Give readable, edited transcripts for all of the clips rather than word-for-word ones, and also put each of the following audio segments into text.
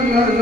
Bye.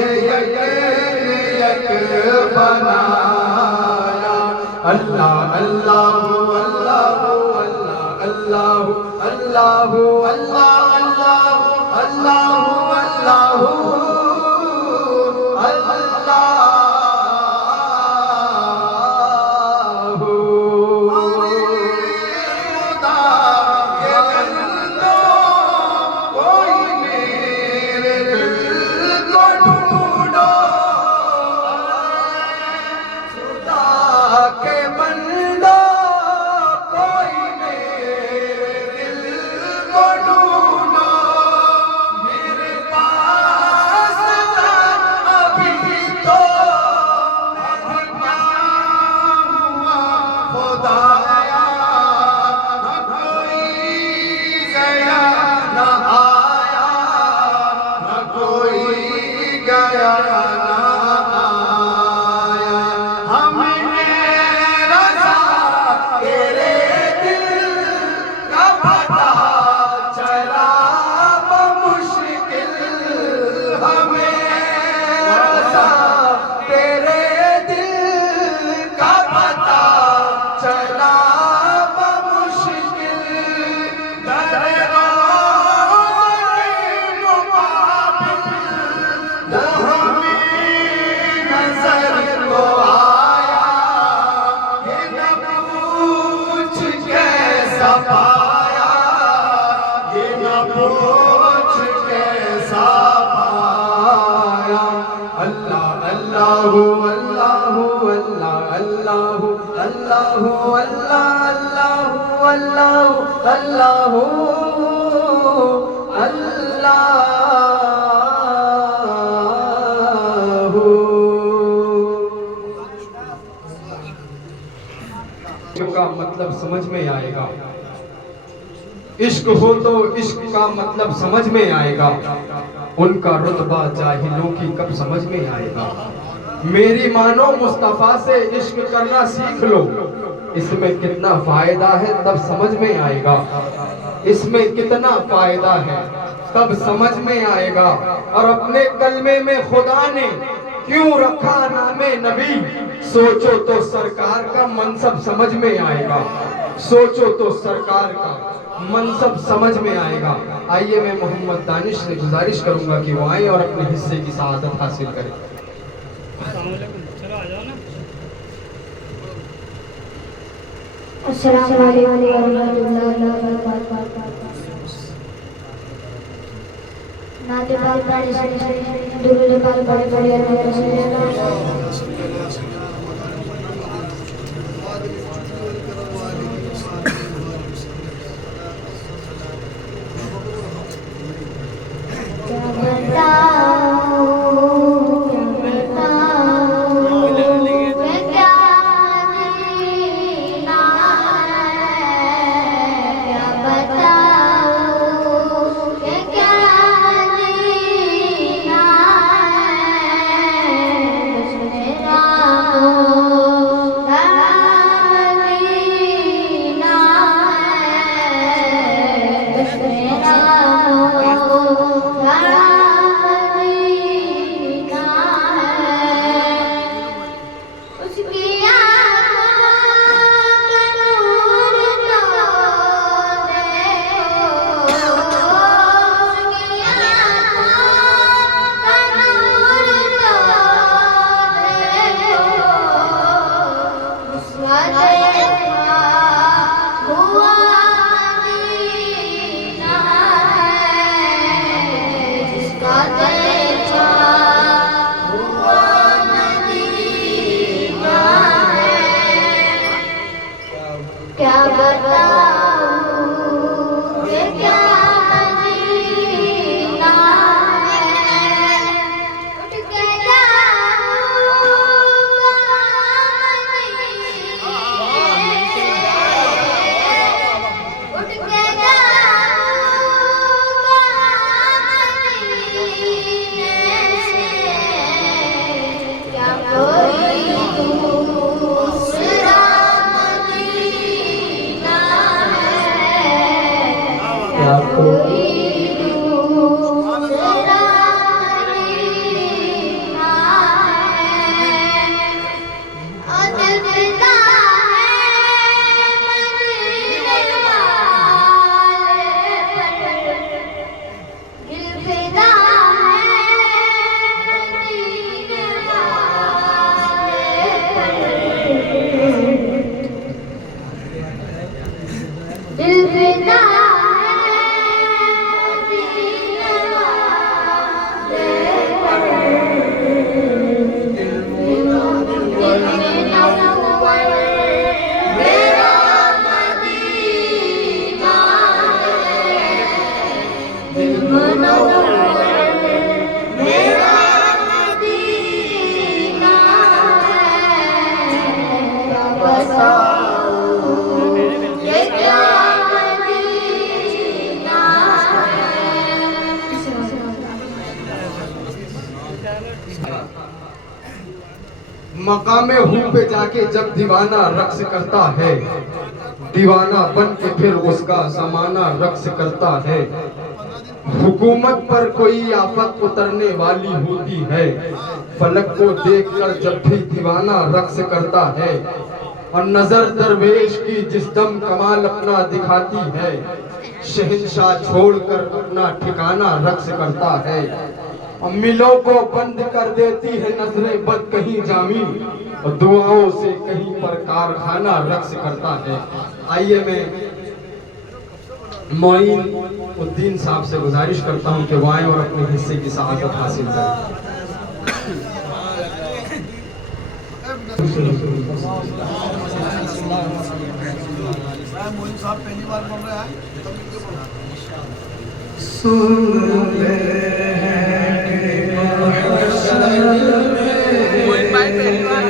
मुझे यक बनाया। अल्लाह अल्लाह अल्लाह अल्लाह अल्लाह अल्लाह अल्लाह अल्लाह अल्लाह का मतलब समझ में आएगा। इश्क हो तो इश्क का मतलब समझ में आएगा। उनका रुतबा जाहिलों की कब समझ में आएगा। मेरी मानो मुस्तफा से इश्क करना सीख लो। इसमें कितना फायदा है तब समझ में आएगा। इसमें कितना फायदा है तब समझ में आएगा। और अपने कलमे में खुदा ने क्यों रखा नामे नबी, सोचो तो सरकार का मनसब समझ में आएगा। सोचो तो सरकार का मनसब समझ में आएगा। आइए मैं मोहम्मद दानिश से गुजारिश करूंगा कि वो आए और अपने हिस्से की सआदत हासिल करें। अस्सलाम वालेकुम वरहमतुल्लाहि वबरकातुहू। नाते पाक पढ़े दुरूद पाक पढ़े मकामे हूँ पे जाके जब दीवाना रक्स करता है, दीवाना बन के फिर उसका जमाना रक्स करता है। हुकूमत पर कोई आफत उतरने वाली होती है, फलक को देखकर जब भी दीवाना रक्स करता है। और नजर दरवेश की जिस दम कमाल अपना दिखाती है, शहंशाह छोड़कर अपना ठिकाना रक्स करता है। और मिलों को बंद कर देती है नजरें बद कहीं जामी, और दुआओं से कहीं पर कारखाना रक्स करता है। आइए मैं मोइन उद्दीन साहब से गुजारिश करता हूं कि वो आएं और अपने हिस्से की सआदत हासिल करें। मोइन साहब पहली बार बोल रहे हैं। मोइन भाई पहली बार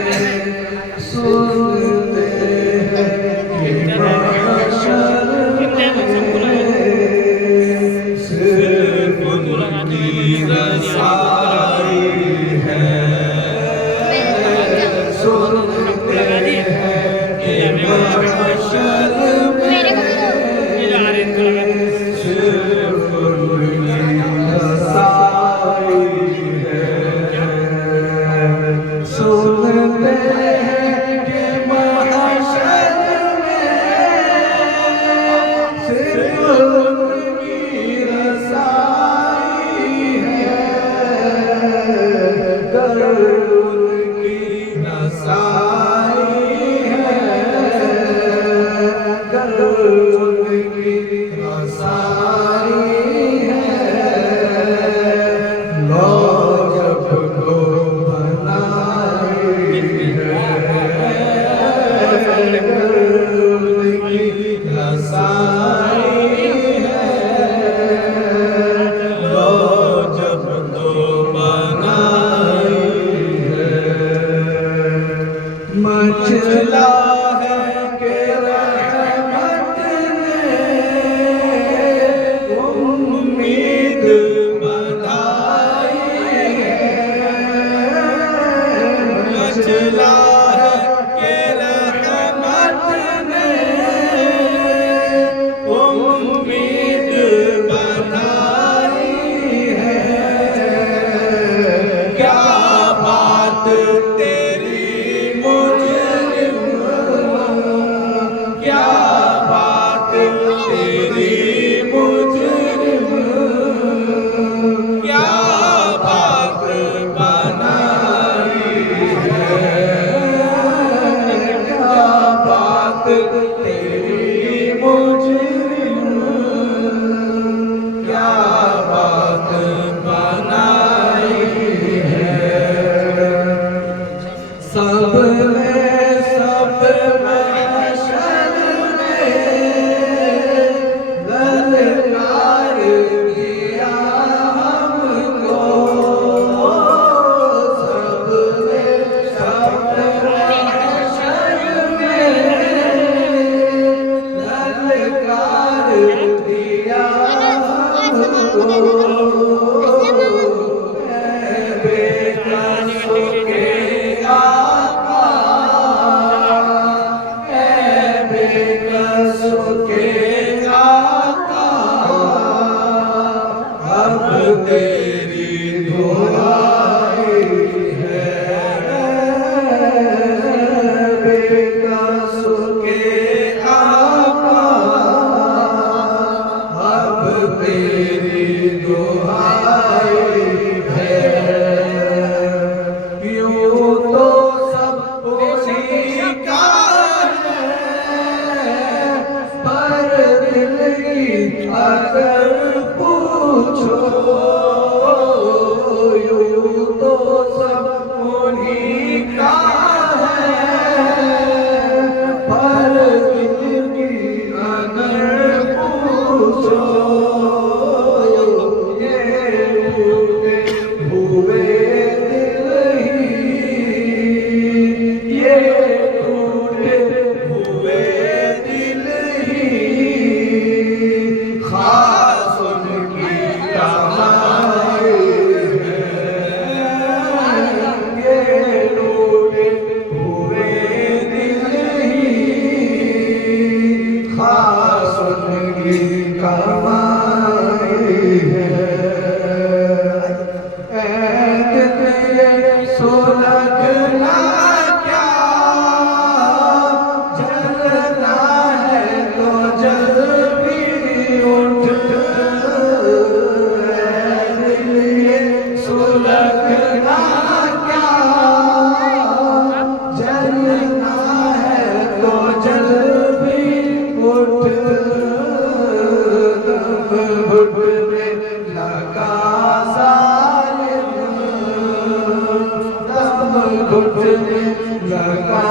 घुटने लगा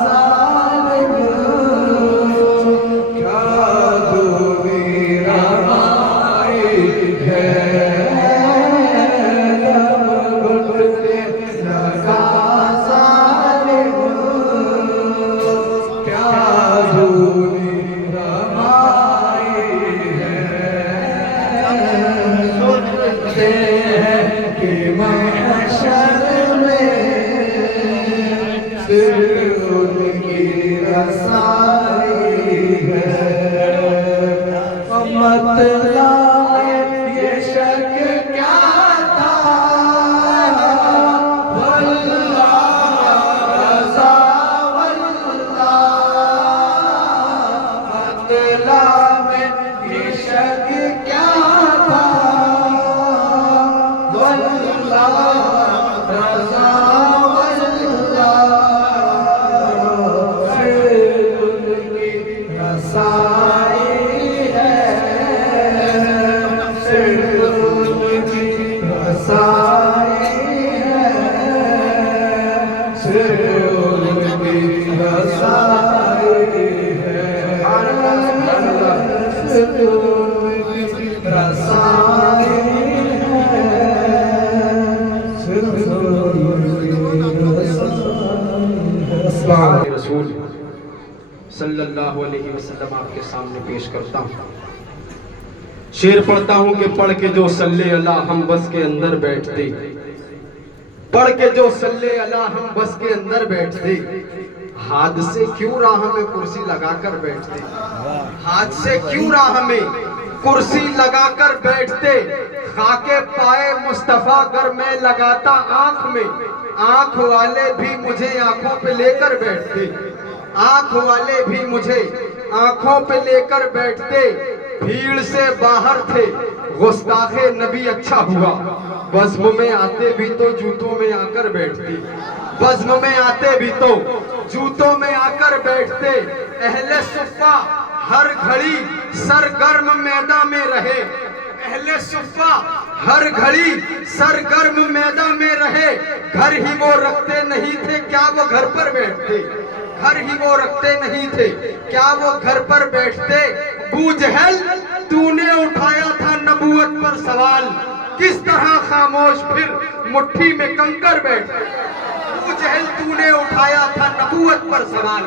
सालिम, क्या दूनी रमाई है, घुटने लगा सालिम, क्या दूनी रमाई है, सोचते हैं कि महशर में सिर्फ उनकी रसाई है। मतलब ये शक क्या था, वल्लाह रज़ा वल्लाह, मतलब ये शक क्या था, वल्लाह रज़ा वल्लाह, सिर्फ उनकी रसाई है, सिर्फ उनकी रसाई है, सिर्फ उनकी रसाई है, सिर्फ उनकी रसाई है, सिर्फ उनकी रसाई है। रसूल सल्लल्लाहु अलैहि वसल्लम आपके सामने पेश करता हूँ। शेर पढ़ता हूँ कि पढ़ के जो सल्ले अला हम बस के अंदर बैठते, पढ़ के जो सल्ले अला हम बस के अंदर बैठते, हाथ से क्यों राह में कुर्सी लगाकर बैठते, हाथ से क्यों राह में कुर्सी लगाकर बैठते, खाके पाए मुस्तफा गर मैं लगाता आंख में, आंख वाले भी मुझे आंखों पे लेकर बैठते, आंख वाले भी मुझे आंखों पे लेकर बैठते, भीड़ से बाहर थे गुस्ताखे नबी अच्छा हुआ, बज़्म में आते भी तो जूतों में आकर बैठते, बज़्म में आते भी तो जूतों में आकर बैठते, अहले सुफ़ा हर घड़ी सरगर्म मैदान में रहे, अहले सुफ़ा हर घड़ी सरगर्म मैदान में रहे, घर ही वो रखते नहीं थे क्या वो घर पर बैठते, घर ही वो रखते नहीं थे क्या वो घर पर बैठते, अबू जहल तूने उठाया था नबूवत पर सवाल, किस तरह खामोश फिर मुट्ठी में कंकर बैठते, अबू जहल तूने उठाया था नबूवत पर सवाल,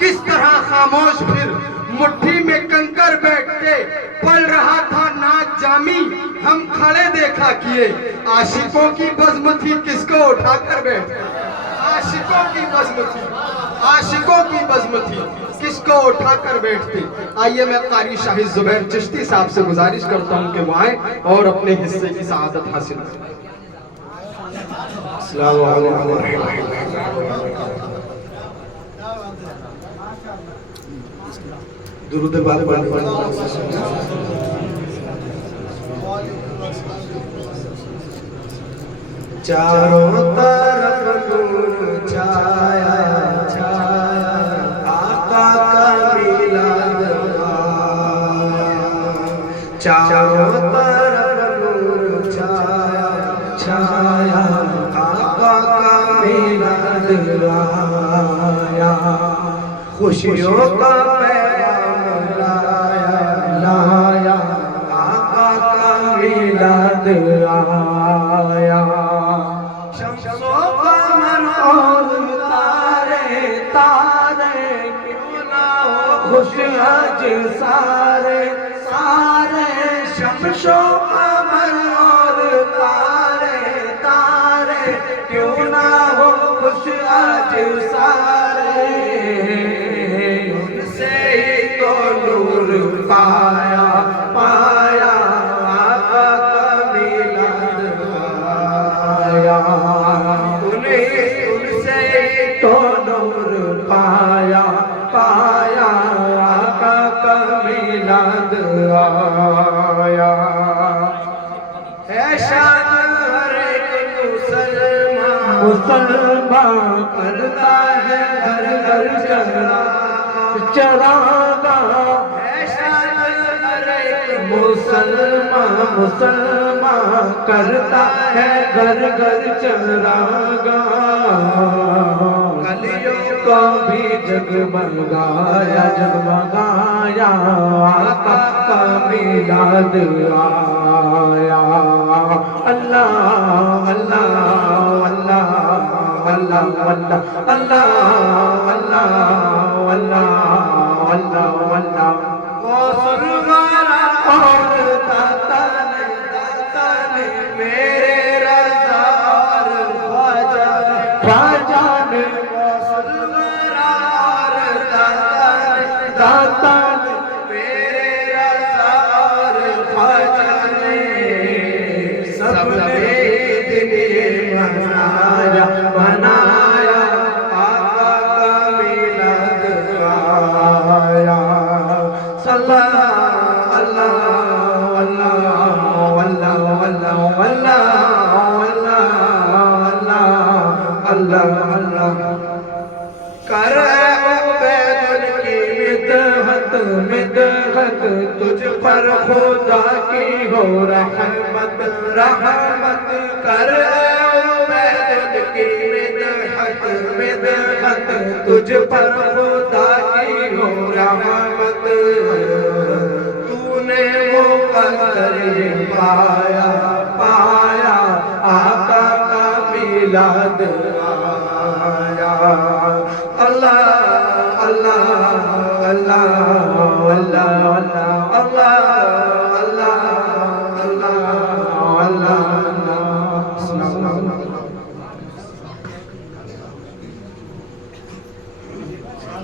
किस तरह खामोश फिर मुट्ठी में कंकर बैठते, पल रहा था नाच जामी हम खड़े देखा किए, आशिकों की बज़्म थी किसको उठाकर बैठते, आशिकों की बज़्म थी, आशिकों की बज़्म थी किसको उठाकर बैठते। आइए मैं कारी शाहिद जुबैर चिश्ती साहब से गुजारिश करता हूं कि वो आए और अपने हिस्से की सआदत हासिल करें। अस्सलामु अलैकुम। दुरूद बारे बारे चारों तरफ नूर छाया छाया, आका का मिलाद आया, चारों तरफ नूर छाया छाया, आका का मिलाद आया, खुशियों का पैगाम लाया लाया, आका का मिलाद आया, शम्सो कमर और तारे तारे क्यों ना हो खुश आज सारे सारे, शम्सो कमर और तारे तारे क्यों ना हो खुश आज सारे, उनसे ही तो नूर पाया पाया, आका का मिलाद आया, उनसे तो नूर पाया पाया, आका का मिलाद आया, ऐसा हर एक मुसलमान करता है घर घर चरागा, ऐसा हर एक मुसलमान मुसलमान करता है घर घर चरागा, गलियों को भी जगमगाया जगमगाया, आका का मिलाद आया। अल्लाह अल्लाह अल्लाह अल्लाह अल्लाह अल्लाह अल्लाह अल्लाह अल्लाह और दाता ने मेरे रज़ार ख्वाजा ख्वाजा ने दाता ने मेरे रज़ार ख्वाजा ने सबने दिन मनाया मनाया, आका का मिलाद आया। सल्लल्लाहु अल्लाह अल्लाह अल्लाह अल्लाह अल्लाह अल्लाह अल्लाह कर उबैदुल की मिदहत मिदहत, तुझ पर खुदा की हो रहमत रहमत। कर उबैदुल की मिदहत मिदहत, तुझ पर खुदा की हो रहमत। तूने मुक़द्दर ये पाया पाया, आका का मिलाद आया। अल्लाह अल्लाह अल्लाह अल्लाह अल्लाह अल्लाह अल्लाह अल्लाह।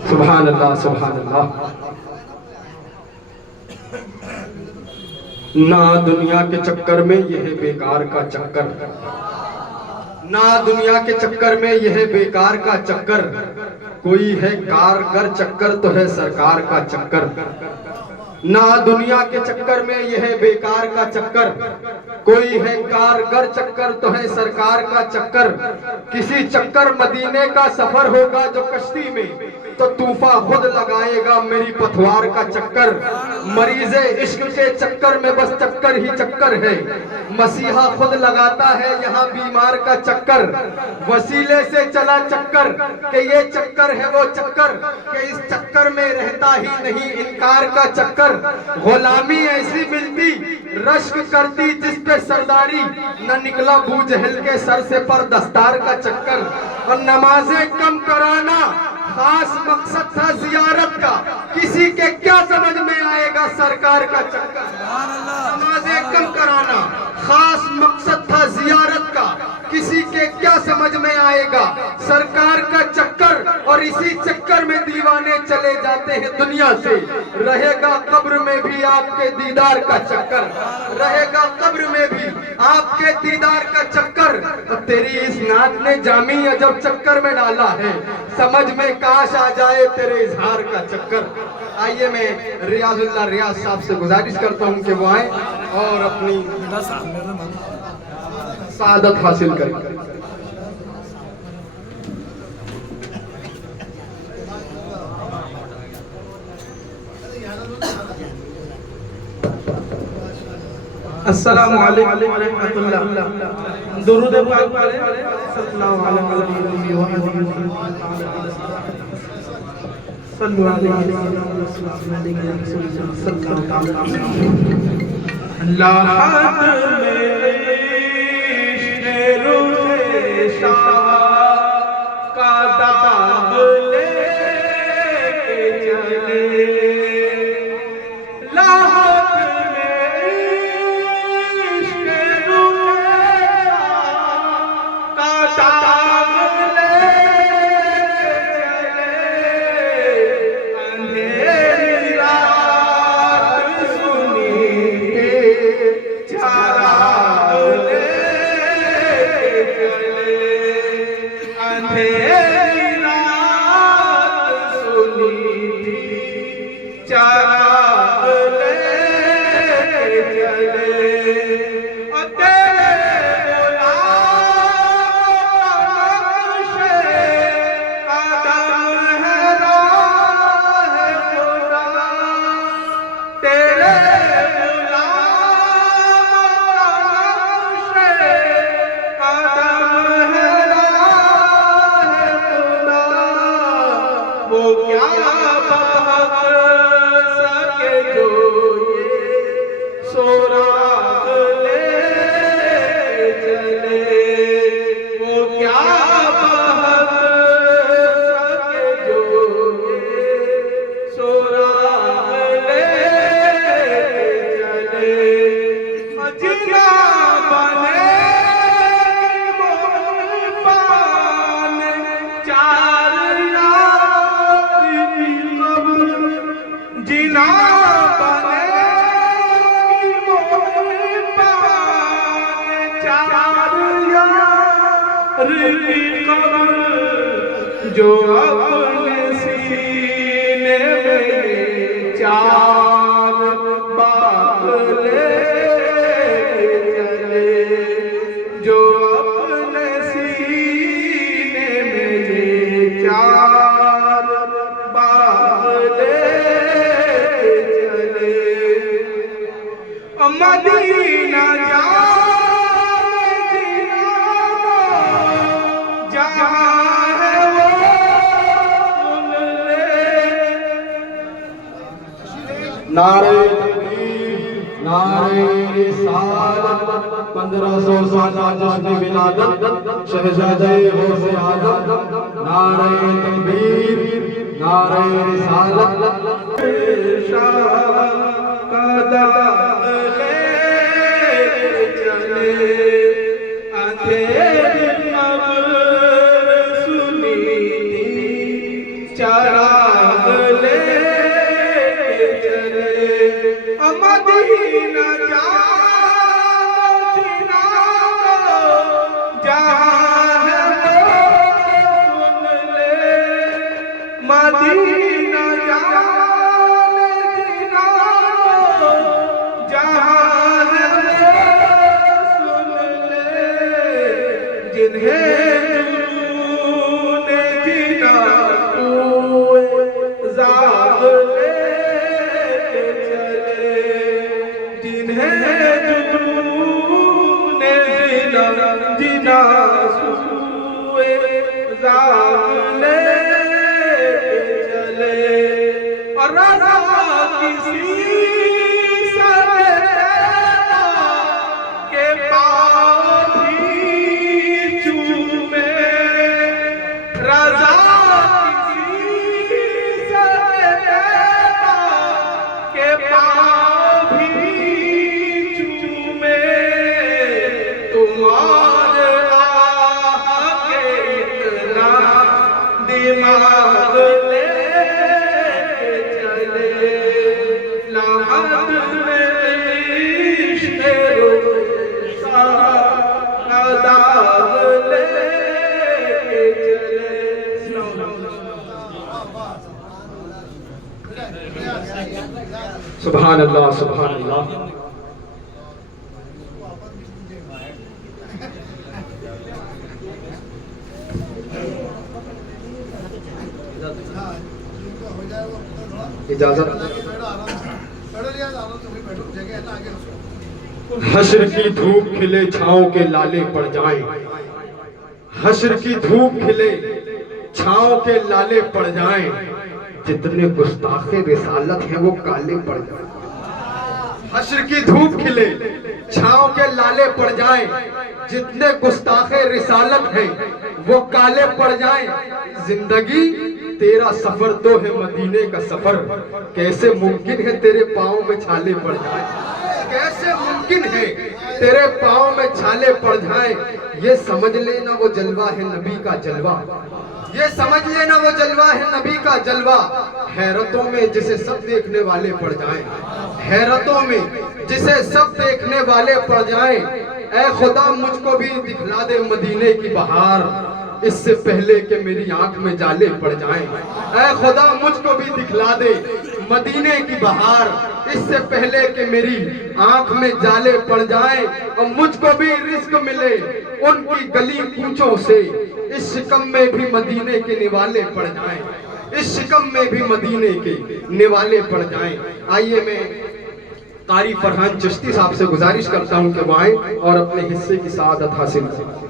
सुभान अल्लाह सुभान अल्लाह। ना दुनिया के चक्कर में यह बेकार का चक्कर, ना दुनिया के चक्कर में यह बेकार का चक्कर, कोई है कारगर चक्कर तो है सरकार का चक्कर। ना दुनिया के चक्कर में यह बेकार का चक्कर, कोई है कारगर चक्कर तो है सरकार का चक्कर। किसी चक्कर मदीने का सफर होगा जो कश्ती में, तो तूफा खुद लगाएगा मेरी पतवार का चक्कर। मरीज़े इश्क के चक्कर में बस चक्कर ही चक्कर है, मसीहा खुद लगाता है यहाँ बीमार का चक्कर। वसीले से चला चक्कर कि ये चक्कर है वो चक्कर, कि इस चक्कर में रहता ही नहीं इनकार का चक्कर। गुलामी ऐसी मिलती रश्क करती जिस पे सरदारी, न निकला बू जहल के सर से पर दस्तार का चक्कर। और नमाजें कम कराना खास मकसद था जियारत का, किसी के क्या समझ में आएगा सरकार का चक्कर। नमाजें कम कराना खास मकसद था जियारत का, किसी के क्या समझ में आएगा सरकार का चक्कर। और इसी चक्कर में दीवाने चले जाते हैं दुनिया से। रहेगा कब्र में भी आपके दीदार का चक्कर, रहेगा कब्र में भी आपके दीदार का चक्कर। तो तेरी इस नात ने जामी अजब चक्कर में डाला है, समझ में काश आ जाए तेरे इजहार का चक्कर। आइए मैं रियाजुल्लाह रियाज साहब से गुजारिश करता हूं कि वो आए और अपनी सादत हासिल करें। अस्सलामु अलैकुम व रहमतुल्लाह। दुरूद पाक पढ़े सल्लल्लाहु अलैहि वसल्लम। सल्लु अलैहि तेरे जो अपने सीने में चार बाग ले चले, जो अपने सीने में चार बाग ले चले, मदीना नारे तकबीर, नारे रिसालत, 1500 साल जश्न विलादत, शहजादे गौसे आजम। नारे तकबीर, नारे रिसालत, कदा ले चले, अंधेरी कब्र सुनी थी, चराग ले मदीना जानो चिरागो, जहाँ है वो सुन ले, मदीना जानो चिरागो, जहाँ है वो सुन ले, जिन्हें तूने जीना तू जाग ले, जिना सुए जाने चले, और रज़ा किसी सजदा के पाँव भी चूमे, रज़ा किसी सजदा के पाँव भी चूमे, तुम्हारे आगे इतना दिमाग ले चले, लाहत में इश्क़ रुख़सा दाग ले चले। सुभान अल्लाह, सुभान अल्लाह। इजाजत। हश्र की धूप खिले छाँव के लाले पड़ जाएं, हश्र की धूप खिले छाँव के लाले पड़ जाएं, जितने गुस्ताखे रिसालत हैं वो काले पड़ जाएं। हश्र की धूप खिले छाँव के लाले पड़ जाएं, जितने गुस्ताखे रिसालत हैं वो काले पड़ जाएं। जिंदगी तेरा सफर तो है मदीने का सफर, कैसे मुमकिन है तेरे पाँव में छाले पड़ जाएं, कैसे मुमकिन है तेरे पाँव में छाले पड़ जाएं। ये समझ लेना वो जलवा है नबी का जलवा, ये समझ लेना वो जलवा है नबी का जलवा। हैरतों में जिसे सब देखने वाले पड़ जाएं, हैरतों में जिसे सब देखने वाले पड़ जाएं। ऐ खुदा मुझको भी दिखला दे मदीने की बहार, इससे पहले कि मेरी आंख में जाले पड़ जाएं। ऐ खुदा मुझको भी दिखला दे मदीने की बहार, इससे पहले कि मेरी आंख में जाले पड़ जाएं। और मुझको भी रिस्क मिले उनकी गली पूंछों से, इस शिकम में भी मदीने के निवाले पड़ जाएं, इस शिकम में भी मदीने के निवाले पड़ जाएं। आइए मैं कारी फरहान चिश्ती साहब से गुजारिश करता हूं कि वो आए और अपने हिस्से की सआदत हासिल करें।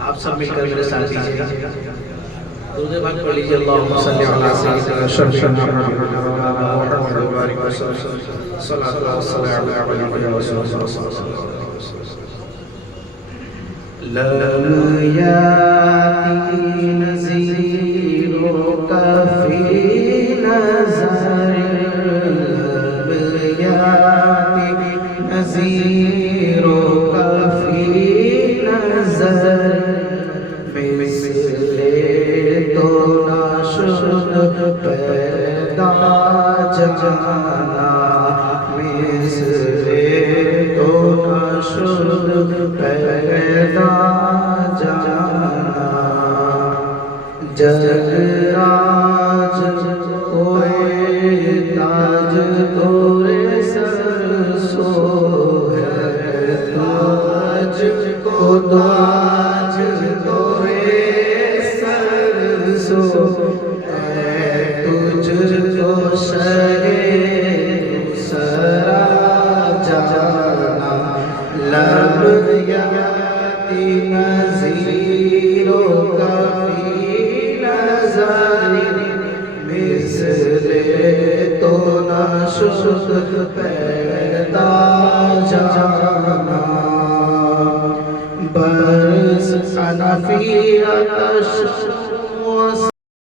आप सब मिलकर मेरे साथ दीजिएगा, दूसरे भाग पढ़ लीजिए। अल्लाहुम्मा सल्ली अला सय्यिदिना शफ़ीना मुहम्मद व अला मुहम्मद व बारिक वसल्लम। सल्लल्लाहु अलैहि वसल्लम। लम याति नज़ीरुका फ़ी नज़र, लम याति नज़ीरुका फ़ी नज़र, मिसले तो ना शुद पैदा जाना मिसरे तो न शुद्ध पैदा जाना जगराज कोई ताज तोरे सर सो है ताज को ताज तोरे सर सो तुझको शरे सरा जाना लब याती नज़ीरो कफी नज़री मिसले तो न शुद्ध पैदा जाना बरस अनफी आतश